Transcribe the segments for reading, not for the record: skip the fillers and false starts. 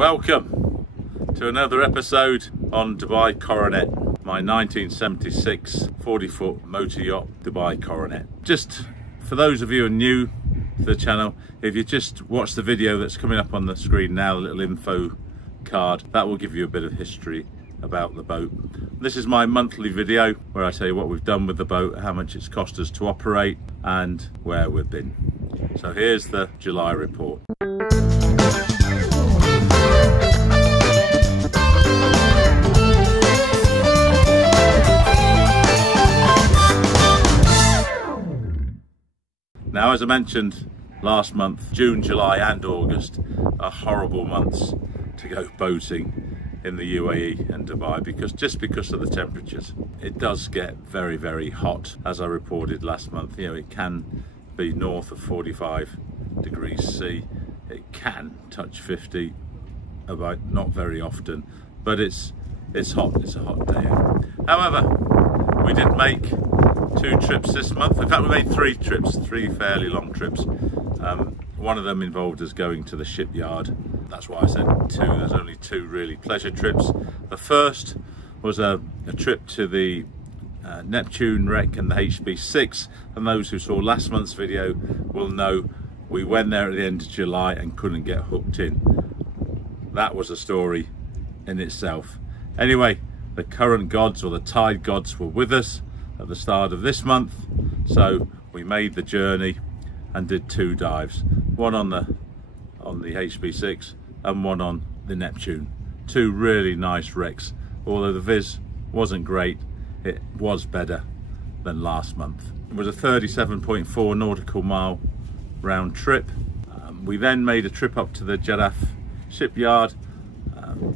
Welcome to another episode on Dubai Coronet, my 1976 40-foot motor yacht Dubai Coronet. Just for those of you who are new to the channel, if you just watch the video that's coming up on the screen now, the little info card, that will give you a bit of history about the boat. This is my monthly video where I tell you what we've done with the boat, how much it's cost us to operate and where we've been. So here's the July report. Now, as I mentioned last month, June, July and August are horrible months to go boating in the UAE and Dubai because of the temperatures. It does get very, very hot, as I reported last month. You know, it can be north of 45 degrees C. It can touch 50, about not very often, but it's hot. It's a hot day. However, we did make 2 trips this month. In fact, we made 3 trips, 3 fairly long trips. One of them involved us going to the shipyard. That's why I said 2. There's only 2 really pleasure trips. The first was a trip to the Neptune wreck and the HB6, and those who saw last month's video will know we went there at the end of July and couldn't get hooked in. That was a story in itself. Anyway, the current gods or the tide gods were with us at the start of this month, so we made the journey and did 2 dives, one on the HB6 and one on the Neptune. 2 really nice wrecks. Although the viz wasn't great, it was better than last month. It was a 37.4 nautical mile round trip. We then made a trip up to the Yacht shipyard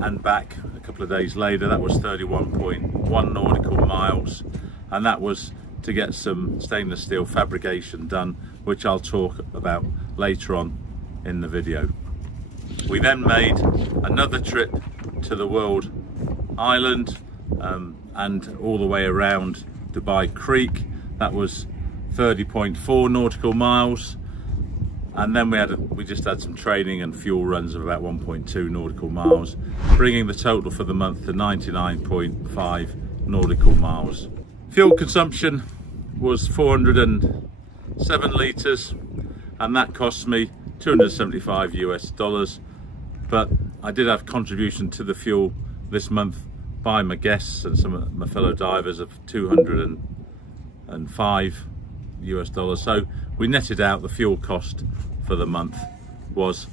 and back a couple of days later. That was 31.1 nautical miles, and that was to get some stainless steel fabrication done, which I'll talk about later on in the video. We then made another trip to the World Island and all the way around Dubai Creek. That was 30.4 nautical miles, and then we just had some training and fuel runs of about 1.2 nautical miles, bringing the total for the month to 99.5 nautical miles. Fuel consumption was 407 litres, and that cost me $275 US, but I did have contribution to the fuel this month by my guests and some of my fellow divers of $205 US, so we netted out the fuel cost for the month was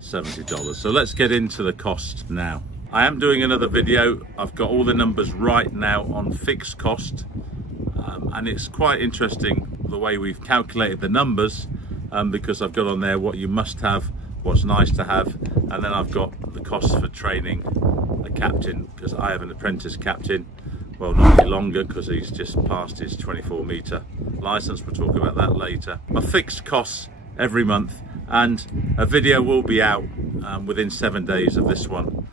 $70. So let's get into the cost now. I am doing another video. I've got all the numbers right now on fixed cost, and it's quite interesting the way we've calculated the numbers, because I've got on there what you must have, what's nice to have, and then I've got the costs for training a captain, because I have an apprentice captain. Well, not any longer, because he's just passed his 24-metre licence. We'll talk about that later. My fixed costs every month, and a video will be out within 7 days of this one,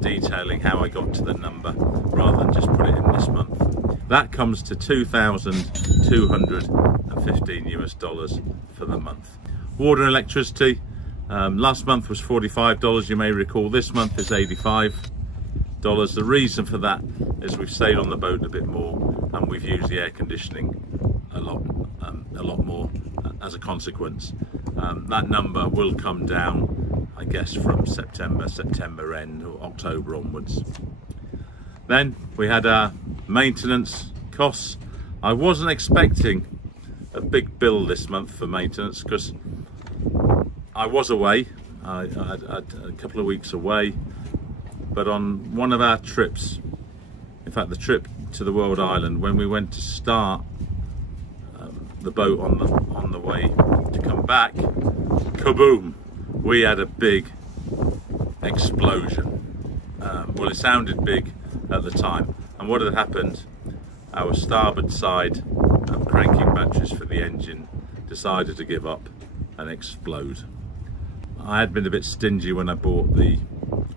detailing how I got to the number rather than just put it in this month. That comes to $2,215 US for the month. Water and electricity, last month was $45, you may recall. This month is $85. The reason for that is we've stayed on the boat a bit more, and we've used the air conditioning a lot more as a consequence. That number will come down, I guess, from September end or October onwards. Then we had our maintenance costs. I wasn't expecting a big bill this month for maintenance because I was away. I had a couple of weeks away, but on one of our trips, in fact the trip to the World Island, when we went to start the boat on the way to come back, kaboom, we had a big explosion. Well, it sounded big at the time, and what had happened, our starboard side cranking batteries for the engine decided to give up and explode. I had been a bit stingy when I bought the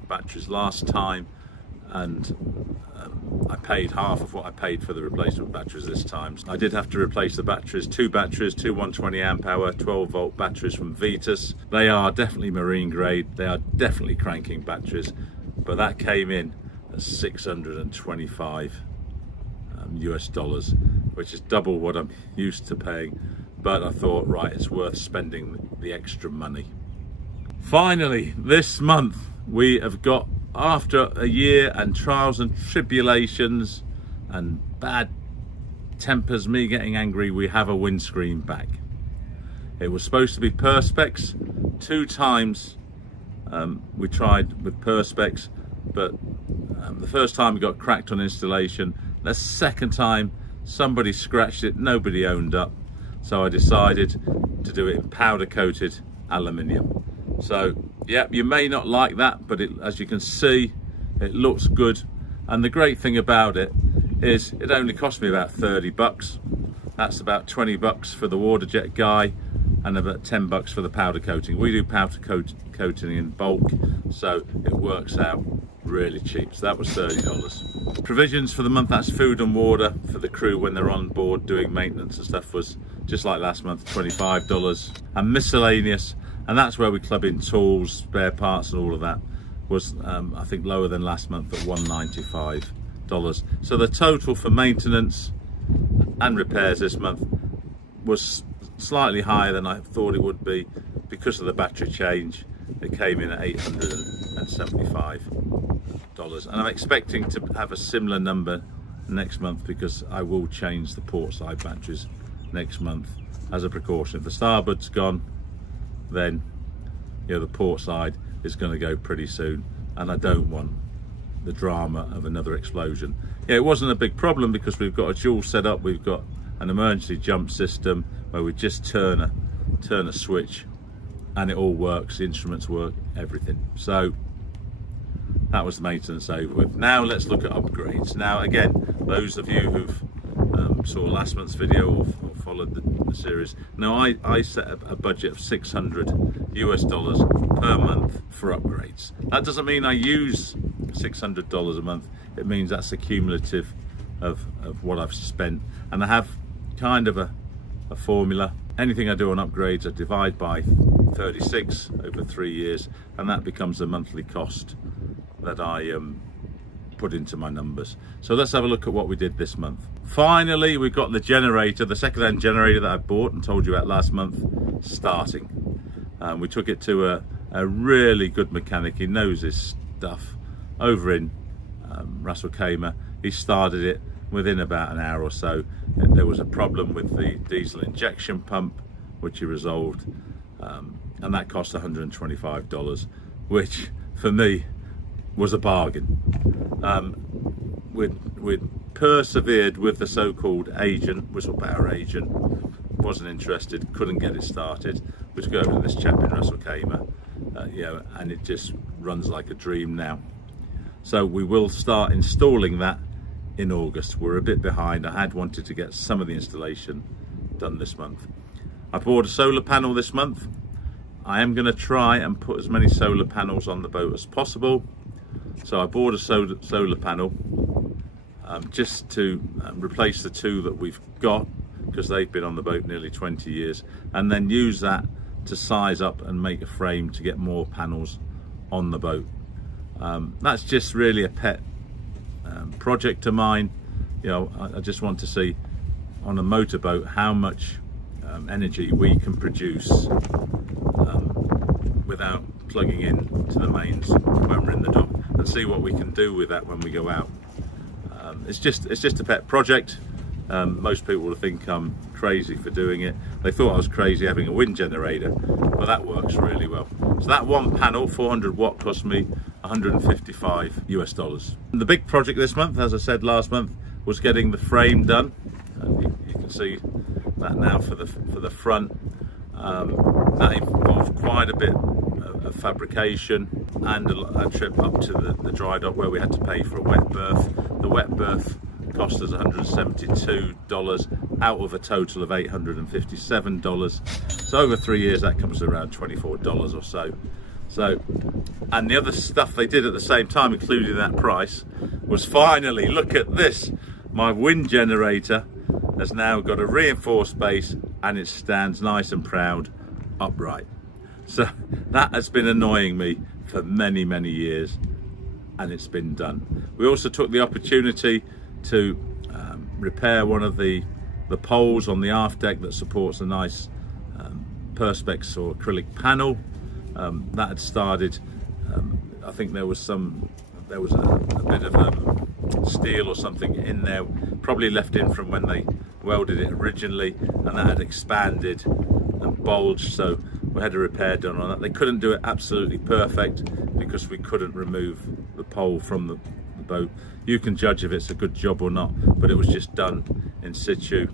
batteries last time, and I paid half of what I paid for the replacement batteries this time. I did have to replace the batteries, two 120 amp hour 12 volt batteries from Vitas. They are definitely marine grade, they are definitely cranking batteries, but that came in at 625 US dollars, which is double what I'm used to paying, but I thought, right, it's worth spending the extra money. Finally, this month we have got, after a year and trials and tribulations and bad tempers, me getting angry, we have a windscreen back. It was supposed to be Perspex. 2 times we tried with Perspex, but the first time it got cracked on installation. The second time somebody scratched it, nobody owned up, so I decided to do it in powder coated aluminium. So yeah, you may not like that, but as you can see, it looks good. And the great thing about it is it only cost me about 30 bucks. That's about 20 bucks for the water jet guy and about 10 bucks for the powder coating. We do powder coating in bulk, so it works out really cheap. So that was $30. Provisions for the month, that's food and water for the crew when they're on board doing maintenance and stuff, was just like last month, $25. And miscellaneous, and that's where we club in tools, spare parts and all of that, was I think lower than last month at $195. So the total for maintenance and repairs this month was slightly higher than I thought it would be because of the battery change. It came in at $875, and I'm expecting to have a similar number next month because I will change the port side batteries next month as a precaution. If the starboard's gone, then the port side is going to go pretty soon, and I don't want the drama of another explosion. It wasn't a big problem because we've got a dual setup. We've got an emergency jump system where we just turn a switch and it all works, the instruments work, everything. So that was the maintenance over with. Now let's look at upgrades. Now again, those of you who've saw last month's video or followed the series, now I set up a budget of $600 US per month for upgrades. That doesn't mean I use $600 a month, it means that's a cumulative of what I've spent, and I have kind of a formula. Anything I do on upgrades I divide by 36 over 3 years, and that becomes the monthly cost that I put into my numbers. So let's have a look at what we did this month. Finally, we've got the generator, the second-hand generator that I bought and told you about last month, starting. We took it to a really good mechanic. He knows his stuff over in Ras Al Khaimah. He started it within about an hour or so. There was a problem with the diesel injection pump, which he resolved, and that cost $125, which for me was a bargain. We'd persevered with the so-called agent, whistleblower agent, wasn't interested, couldn't get it started. We took over to this chap in Ras Al Khaimah, and it just runs like a dream now. So we will start installing that in August. We're a bit behind. I had wanted to get some of the installation done this month. I bought a solar panel this month. I am going to try and put as many solar panels on the boat as possible. So I bought a solar panel just to replace the 2 that we've got, because they've been on the boat nearly 20 years, and then use that to size up and make a frame to get more panels on the boat. That's just really a pet project of mine. I just want to see on a motorboat how much energy we can produce without plugging in to the mains when we're in the dock, and see what we can do with that when we go out. It's just a pet project. Most people will think I'm crazy for doing it. They thought I was crazy having a wind generator, but that works really well. So that one panel, 400 watt, cost me $155 US. And the big project this month, as I said last month, was getting the frame done. You can see that now for the front. That involved quite a bit of fabrication and a trip up to the dry dock where we had to pay for a wet berth. The wet berth cost us $172 out of a total of $857. So over 3 years that comes to around $24 or so. So, and the other stuff they did at the same time, including that price, was finally, look at this, my wind generator has now got a reinforced base and it stands nice and proud upright. So that has been annoying me for many, many years, and it's been done. We also took the opportunity to repair one of the poles on the aft deck that supports a nice perspex or acrylic panel. That had started, I think there was a bit of steel or something in there, probably left in from when they welded it originally, and that had expanded and bulged, so we had a repair done on that. They couldn't do it absolutely perfect because we couldn't remove the pole from the boat. You can judge if it's a good job or not, but it was just done in situ.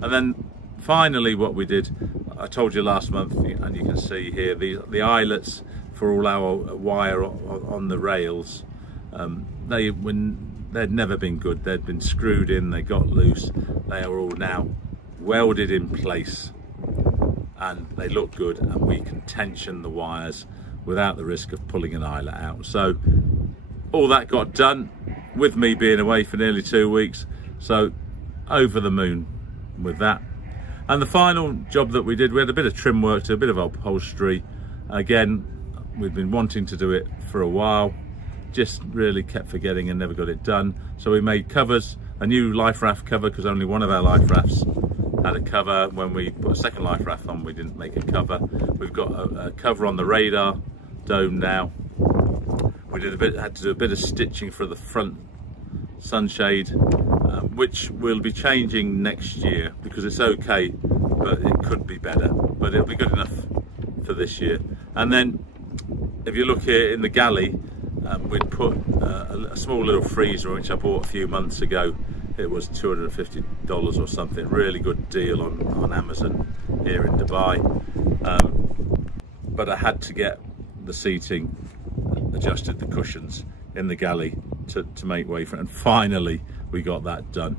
And then finally what we did, I told you last month, and you can see here the eyelets for all our wire on the rails, they'd never been good. They'd been screwed in, they got loose. They are all now welded in place and they look good, and we can tension the wires without the risk of pulling an eyelet out. So all that got done with me being away for nearly 2 weeks, so over the moon with that. And the final job that we did, we had a bit of trim work to a bit of upholstery. Again, we've been wanting to do it for a while, just really kept forgetting and never got it done. So we made covers, a new life raft cover, because only one of our life rafts had a cover. When we put a second life raft on, we didn't make a cover. We've got a cover on the radar dome now. We had to do a bit of stitching for the front sunshade, which we'll be changing next year because it's okay, but it could be better, but it'll be good enough for this year. And then if you look here in the galley, we'd put a small little freezer which I bought a few months ago. It was $250 or something, really good deal on Amazon here in Dubai, but I had to get the seating adjusted, the cushions in the galley to make way for it, and finally we got that done.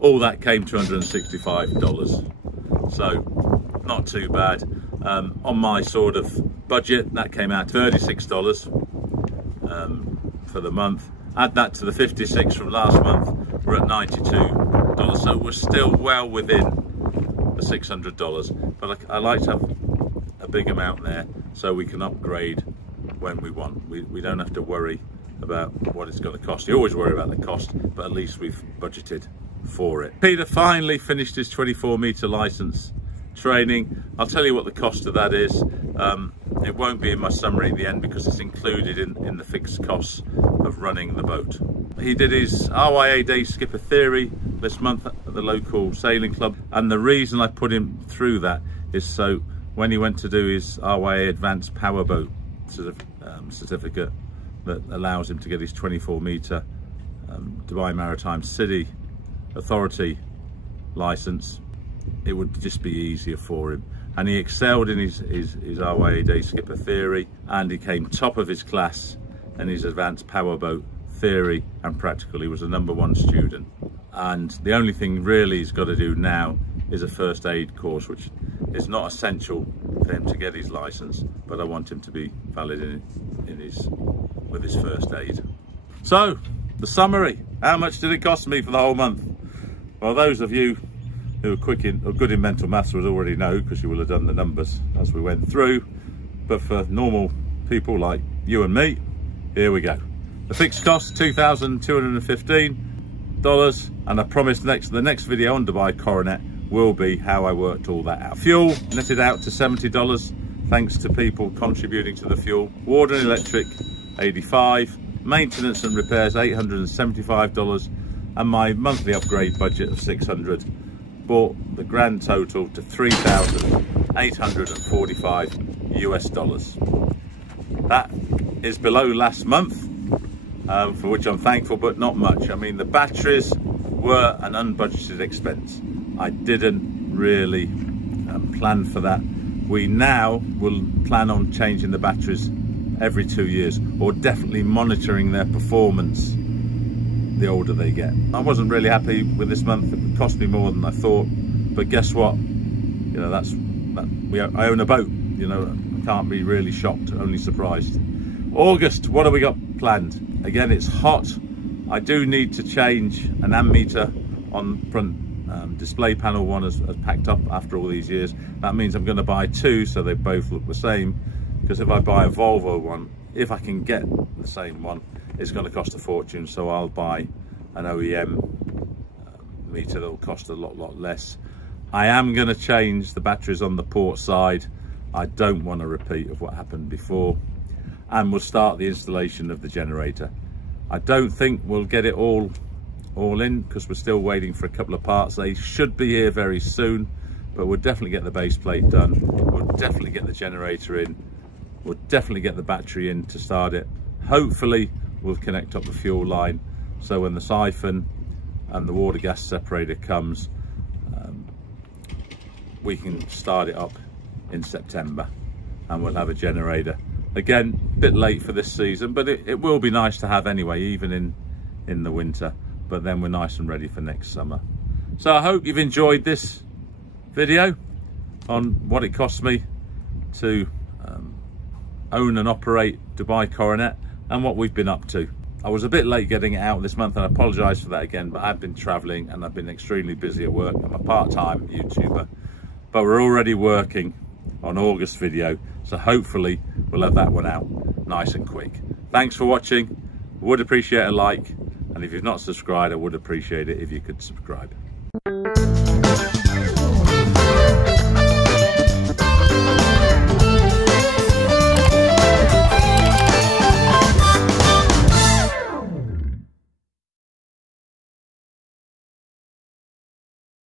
All that came to $165, so not too bad. On my sort of budget, that came out $36 for the month. Add that to the 56 from last month, we're at $92, so we're still well within the $600, but I like to have a big amount there so we can upgrade when we want. We don't have to worry about what it's going to cost. You always worry about the cost, but at least we've budgeted for it. Peter finally finished his 24-meter license training. I'll tell you what the cost of that is. It won't be in my summary at the end because it's included in the fixed costs of running the boat. He did his RYA Day Skipper Theory this month at the local sailing club, and the reason I put him through that is so when he went to do his RYA Advanced Powerboat certificate that allows him to get his 24-meter Dubai Maritime City Authority license, it would just be easier for him. And he excelled in his RYA Day Skipper Theory, and he came top of his class in his Advanced Powerboat Theory and Practical. He was a #1 student, and the only thing really he's got to do now is a first aid course, which is not essential for him to get his license, but I want him to be valid with his first aid. So the summary, how much did it cost me for the whole month? Well, those of you who are good in mental maths would already know, because you will have done the numbers as we went through, but for normal people like you and me, here we go. The fixed cost, $2,215, and I promised the next video on Dubai Coronet will be how I worked all that out. Fuel netted out to $70, thanks to people contributing to the fuel. Water and electric, $85. Maintenance and repairs, $875, and my monthly upgrade budget of $600 brought the grand total to $3,845 US. That is below last month, for which I'm thankful, but not much. I mean, the batteries were an unbudgeted expense. I didn't really plan for that. We now will plan on changing the batteries every 2 years, or definitely monitoring their performance the older they get. I wasn't really happy with this month. It cost me more than I thought, but guess what? You know, I own a boat. You know, can't be really shocked, only surprised. August, what have we got planned? Again, it's hot. I do need to change an ammeter on front display panel. One has packed up after all these years. That means I'm going to buy two so they both look the same, because if I buy a Volvo one, if I can get the same one, it's going to cost a fortune. So I'll buy an OEM meter that'll cost a lot less. I am going to change the batteries on the port side. I don't want a repeat of what happened before, and we'll start the installation of the generator. I don't think we'll get it all in, because we're still waiting for a couple of parts. They should be here very soon, but we'll definitely get the base plate done. We'll definitely get the generator in. We'll definitely get the battery in to start it. Hopefully we'll connect up the fuel line, so when the siphon and the water gas separator comes, we can start it up in September, and we'll have a generator. Again, a bit late for this season, but it will be nice to have anyway, even in the winter. But then we're nice and ready for next summer. So I hope you've enjoyed this video on what it cost me to own and operate Dubai Coronet, and what we've been up to. I was a bit late getting it out this month, and I apologise for that again, but I've been travelling and I've been extremely busy at work. I'm a part-time YouTuber, but we're already working on August video, so hopefully we'll have that one out nice and quick. Thanks for watching. I would appreciate a like, and if you've not subscribed, I would appreciate it if you could subscribe.